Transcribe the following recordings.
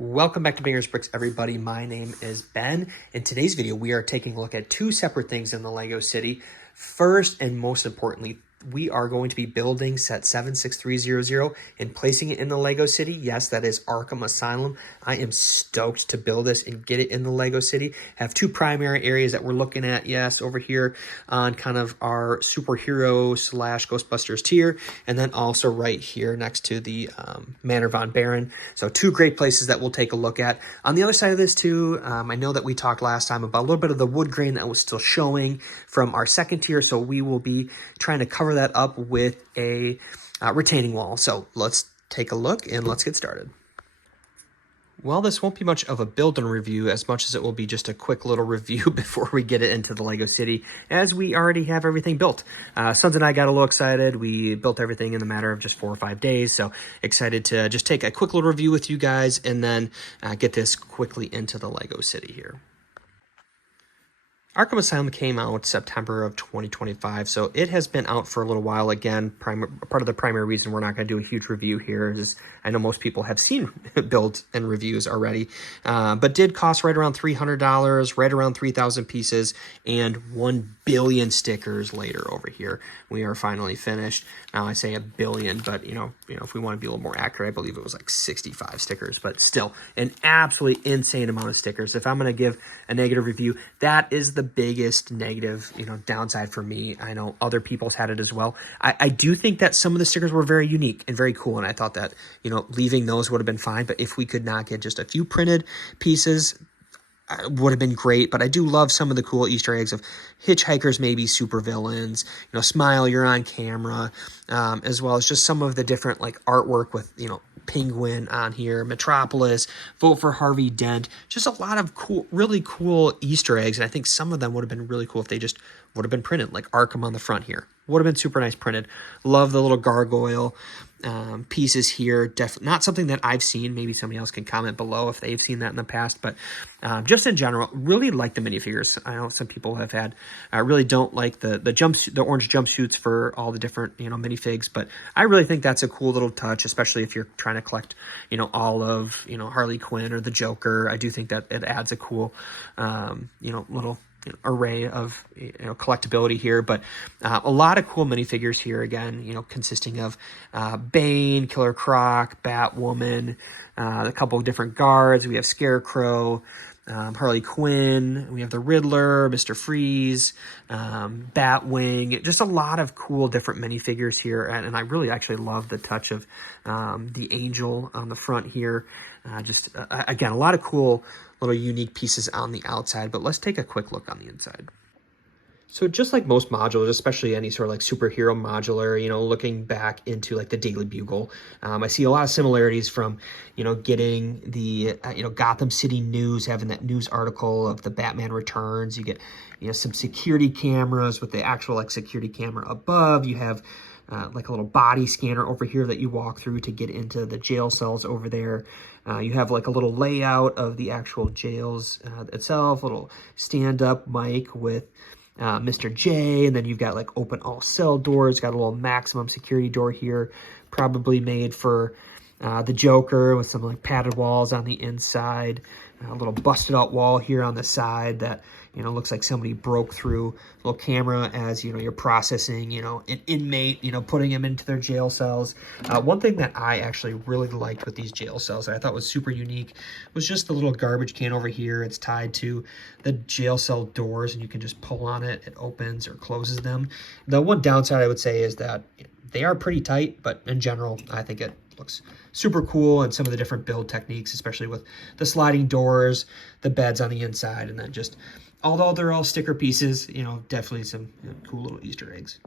Welcome back to Bangers Bricks, everybody. My name is Ben. In today's video, we are taking a look at two separate things in the Lego City. First and most importantly, we are going to be building set 76300 and placing it in the Lego City. Yes, that is Arkham Asylum. I am stoked to build this and get it in the Lego City. I have two primary areas that we're looking at. Yes, over here on kind of our superhero slash Ghostbusters tier, and then also right here next to the Manor von Baron. So two great places that we'll take a look at. On the other side of this too, I know that we talked last time about a little bit of the wood grain that was still showing from our second tier, so we will be trying to cover that up with a retaining wall. So let's take a look and let's get started. Well, this won't be much of a build and review as much as it will be just a quick little review before we get it into the Lego City, as we already have everything built. Sons and I got a little excited. We built everything in the matter of just 4 or 5 days, so excited to just take a quick little review with you guys and then get this quickly into the Lego City here. Arkham Asylum came out September of 2025, so it has been out for a little while. Again, part of the primary reason we're not going to do a huge review here is I know most people have seen builds and reviews already, but did cost right around $300, right around 3,000 pieces, and 1 billion stickers later over here. We are finally finished. Now I say a billion, but you know, if we want to be a little more accurate, I believe it was like 65 stickers, but still an absolutely insane amount of stickers. If I'm going to give a negative review, that is the biggest negative, downside for me. I know other people's had it as well. I do think that some of the stickers were very unique and very cool, and I thought that, leaving those would have been fine, but if we could not get just a few printed pieces, would have been great. But I do love some of the cool Easter eggs of hitchhikers, maybe supervillains, smile, you're on camera, as well as just some of the different like artwork with, Penguin on here, Metropolis, Vote for Harvey Dent, just a lot of cool, really cool Easter eggs. And I think some of them would have been really cool if they just would have been printed, like Arkham on the front here. Would have been super nice printed. Love the little gargoyle pieces here. Definitely not something that I've seen. Maybe somebody else can comment below if they've seen that in the past. But just in general, really like the minifigures. I know some people have had really don't like the orange jumpsuits for all the different minifigs, but I really think that's a cool little touch, especially if you're trying to collect all of Harley Quinn or the Joker. I do think that it adds a cool little array of collectability here, but a lot of cool minifigures here again, consisting of Bane, Killer Croc, Batwoman, a couple of different guards. We have Scarecrow, Harley Quinn, we have the Riddler, Mr. Freeze, Batwing, just a lot of cool different minifigures here, and I really actually love the touch of the Angel on the front here. Again, a lot of cool little unique pieces on the outside, but let's take a quick look on the inside. So just like most modulars, especially any sort of like superhero modular, looking back into like the Daily Bugle, I see a lot of similarities from, getting the, Gotham City News, having that news article of the Batman Returns. You get, some security cameras with the actual like security camera above. You have like a little body scanner over here that you walk through to get into the jail cells over there. You have like a little layout of the actual jails itself, a little stand-up mic with Mr. J, and then you've got like open all cell doors, got a little maximum security door here, probably made for the Joker with some like padded walls on the inside, a little busted out wall here on the side that, looks like somebody broke through. A little camera as, you're processing, an inmate, putting him into their jail cells. One thing that I actually really liked with these jail cells that I thought was super unique was just the little garbage can over here. It's tied to the jail cell doors, and you can just pull on it. It opens or closes them. The one downside I would say is that they are pretty tight, but in general, I think it looks super cool, and some of the different build techniques, especially with the sliding doors, the beds on the inside, and then just, although they're all sticker pieces, definitely some cool little Easter eggs.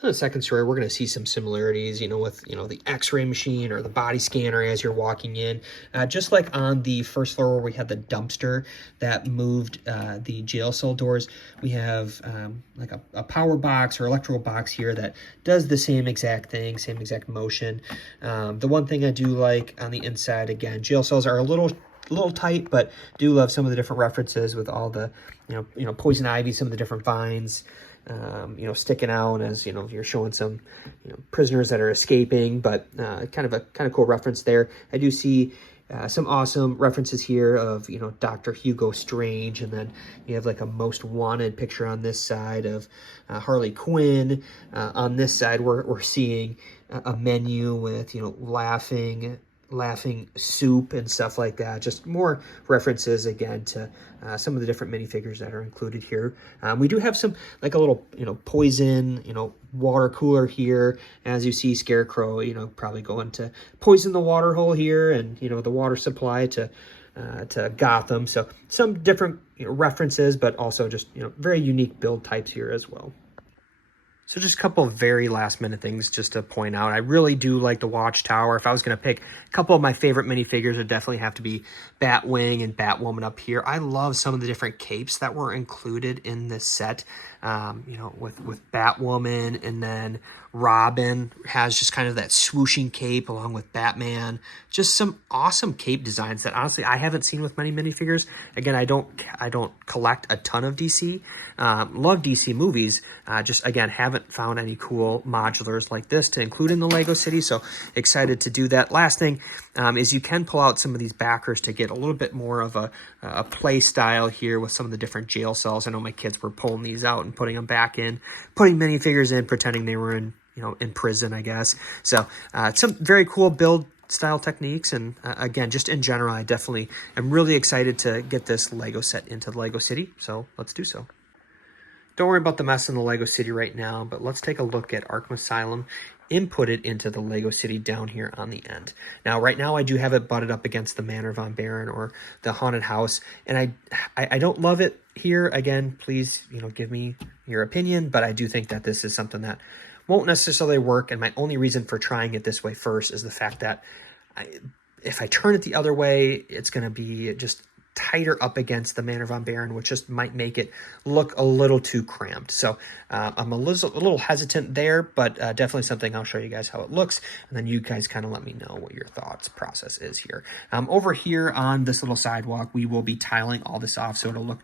In the second story, we're going to see some similarities, with, the x-ray machine or the body scanner as you're walking in. Just like on the first floor where we had the dumpster that moved the jail cell doors, we have like a power box or electrical box here that does the same exact thing, same exact motion. The one thing I do like on the inside, again, jail cells are a little little tight, but do love some of the different references with all the, poison ivy, some of the different vines, sticking out as, you're showing some, prisoners that are escaping, but kind of cool reference there. I do see some awesome references here of, Dr. Hugo Strange, and then you have like a most wanted picture on this side of Harley Quinn. On this side, we're seeing a menu with, laughing soup and stuff like that. Just more references again to some of the different minifigures that are included here. We do have some, like a little, poison, water cooler here. As you see, Scarecrow, probably going to poison the water hole here, and, the water supply to Gotham. So some different references, but also just, very unique build types here as well. So just a couple of very last minute things just to point out. I really do like the Watchtower. If I was going to pick a couple of my favorite minifigures, it'd definitely have to be Batwing and Batwoman up here. I love some of the different capes that were included in this set. With Batwoman, and then Robin has just kind of that swooshing cape along with Batman. Just some awesome cape designs that honestly I haven't seen with many minifigures. Again, I don't collect a ton of DC. Love DC movies. Just again, haven't found any cool modulars like this to include in the Lego City. So excited to do that. Last thing is you can pull out some of these backers to get a little bit more of a play style here with some of the different jail cells. I know my kids were pulling these out and putting them back in, putting minifigures in, pretending they were in prison, I guess. So some very cool build style techniques. And again, just in general, I definitely am really excited to get this Lego set into the Lego City. So let's do so. Don't worry about the mess in the Lego City right now, but let's take a look at Arkham Asylum inputted into the Lego City down here on the end. Now, right now, I do have it butted up against the Manor von Baron or the Haunted House, and I don't love it here. Again, please, give me your opinion, but I do think that this is something that won't necessarily work, and my only reason for trying it this way first is the fact that if I turn it the other way, it's going to be just tighter up against the Manor von Baron, which just might make it look a little too cramped. So I'm a little hesitant there, but definitely something I'll show you guys how it looks, and then you guys kind of let me know what your thoughts process is here. Over here on this little sidewalk, we will be tiling all this off so it'll look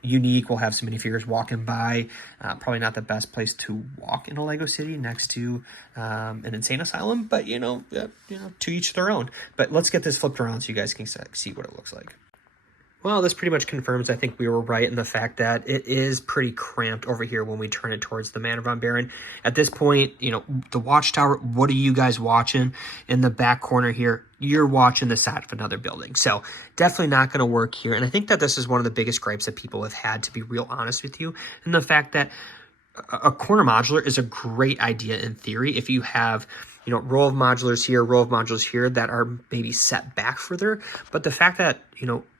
unique. We'll have some minifigures walking by. Probably not the best place to walk in a Lego City next to an insane asylum, but to each their own. But let's get this flipped around so you guys can see what it looks like. Well, this pretty much confirms I think we were right in the fact that it is pretty cramped over here when we turn it towards the Manor von Baron. At this point, the Watchtower, what are you guys watching? In the back corner here, you're watching the side of another building. So definitely not going to work here. And I think that this is one of the biggest gripes that people have had, to be real honest with you. And the fact that a corner modular is a great idea in theory if you have row of modulars here that are maybe set back further. But the fact that,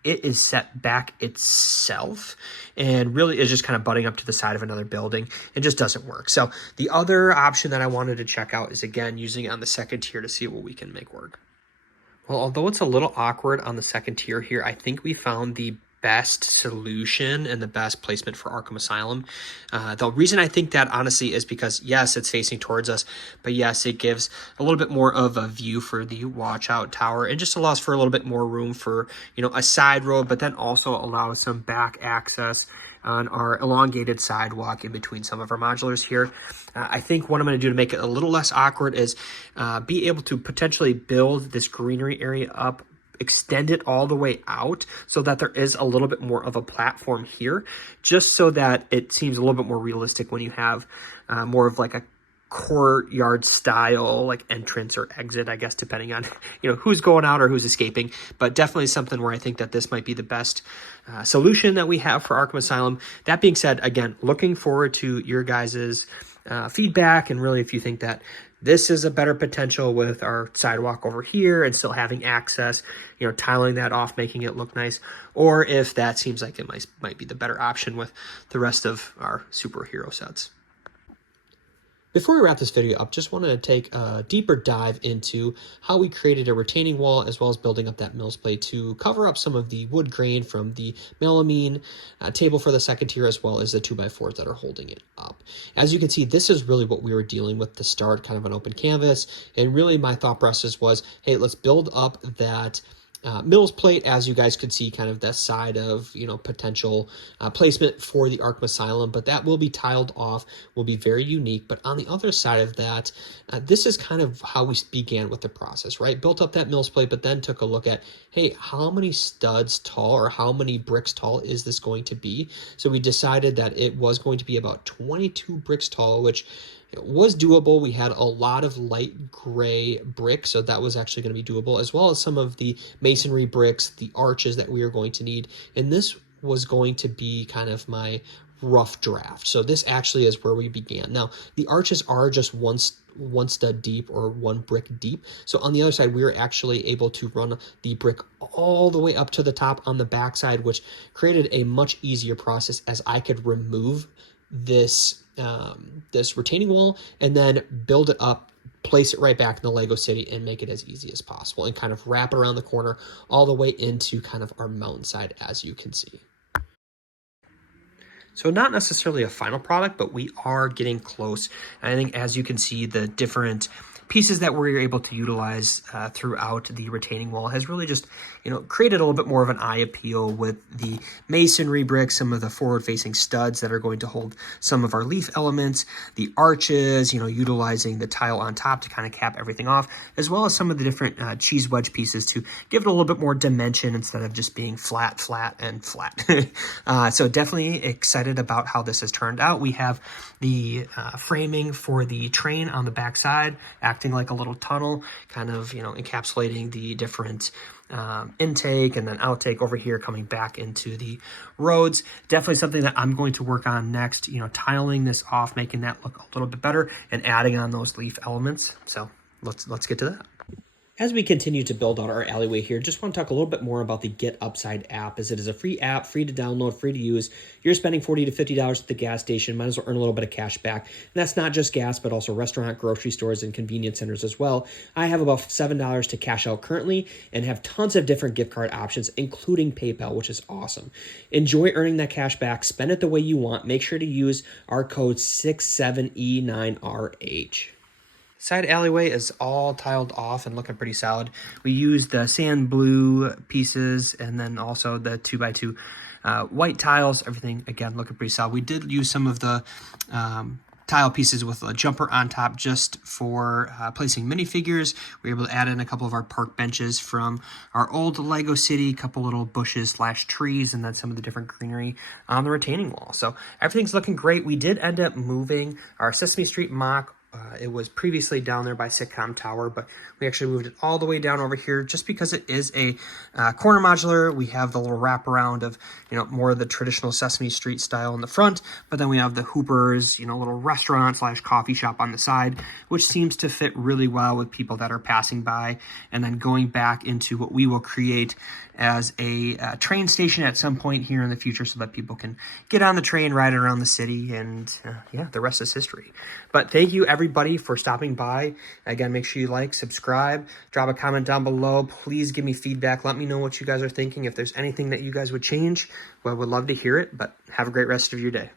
it is set back itself and really is just kind of butting up to the side of another building, it just doesn't work. So the other option that I wanted to check out is, again, using it on the second tier to see what we can make work. Well, although it's a little awkward on the second tier here, I think we found the best solution and the best placement for Arkham Asylum. The reason I think that, honestly, is because, yes, it's facing towards us, but yes, it gives a little bit more of a view for the watch out tower. It just allows for a little bit more room for, a side road, but then also allows some back access on our elongated sidewalk in between some of our modulars here. I think what I'm going to do to make it a little less awkward is be able to potentially build this greenery area up, extend it all the way out so that there is a little bit more of a platform here, just so that it seems a little bit more realistic when you have more of like a courtyard style like entrance or exit, I guess, depending on who's going out or who's escaping. But definitely something where I think that this might be the best solution that we have for Arkham Asylum. That being said, again, looking forward to your guys's feedback, and really if you think that this is a better potential with our sidewalk over here and still having access, tiling that off, making it look nice, or if that seems like it might be the better option with the rest of our superhero sets. Before we wrap this video up, just wanted to take a deeper dive into how we created a retaining wall as well as building up that Mills plate to cover up some of the wood grain from the melamine table for the second tier, as well as the 2x4s that are holding it up. As you can see, this is really what we were dealing with to start, kind of an open canvas. And really my thought process was, hey, let's build up that Mills plate, as you guys could see, kind of the side of, potential placement for the Arkham Asylum, but that will be tiled off, will be very unique. But on the other side of that, this is kind of how we began with the process, right? Built up that Mills plate, but then took a look at, hey, how many studs tall or how many bricks tall is this going to be? So we decided that it was going to be about 22 bricks tall, which it was doable. We had a lot of light gray brick, so that was actually going to be doable, as well as some of the masonry bricks, the arches that we are going to need. And this was going to be kind of my rough draft. So this actually is where we began. Now, the arches are just one stud deep or one brick deep. So on the other side, we were actually able to run the brick all the way up to the top on the back side, which created a much easier process as I could remove this this retaining wall and then build it up, place it right back in the Lego City and make it as easy as possible and kind of wrap it around the corner all the way into kind of our mountainside, as you can see. So not necessarily a final product, but we are getting close. And I think, as you can see, the different pieces that we're able to utilize throughout the retaining wall has really just, created a little bit more of an eye appeal with the masonry bricks, some of the forward-facing studs that are going to hold some of our leaf elements, the arches, utilizing the tile on top to kind of cap everything off, as well as some of the different cheese wedge pieces to give it a little bit more dimension instead of just being flat, flat, and flat. So definitely excited about how this has turned out. We have the framing for the train on the back side, acting like a little tunnel, kind of, encapsulating the different intake and then outtake over here coming back into the roads. Definitely something that I'm going to work on next, tiling this off, making that look a little bit better and adding on those leaf elements. So let's get to that. As we continue to build out our alleyway here, just want to talk a little bit more about the Get Upside app, as it is a free app, free to download, free to use. You're spending $40 to $50 at the gas station, might as well earn a little bit of cash back. And that's not just gas, but also restaurant, grocery stores, and convenience centers as well. I have about $7 to cash out currently and have tons of different gift card options, including PayPal, which is awesome. Enjoy earning that cash back. Spend it the way you want. Make sure to use our code 67E9RH. Side alleyway is all tiled off and looking pretty solid. We used the sand blue pieces and then also the 2x2 white tiles. Everything, again, looking pretty solid. We did use some of the tile pieces with a jumper on top just for placing minifigures. We were able to add in a couple of our park benches from our old Lego City, a couple little bushes / trees, and then some of the different greenery on the retaining wall. So everything's looking great. We did end up moving our Sesame Street mock. It was previously down there by Sitcom Tower, but we actually moved it all the way down over here just because it is a corner modular. We have the little wraparound of, more of the traditional Sesame Street style in the front, but then we have the Hoopers, little restaurant / coffee shop on the side, which seems to fit really well with people that are passing by, and then going back into what we will create as a train station at some point here in the future so that people can get on the train, ride around the city, and yeah, the rest is history. But thank you, everybody, for stopping by. Again, make sure you like, subscribe, drop a comment down below. Please give me feedback. Let me know what you guys are thinking. If there's anything that you guys would change, well, I would love to hear it. But have a great rest of your day.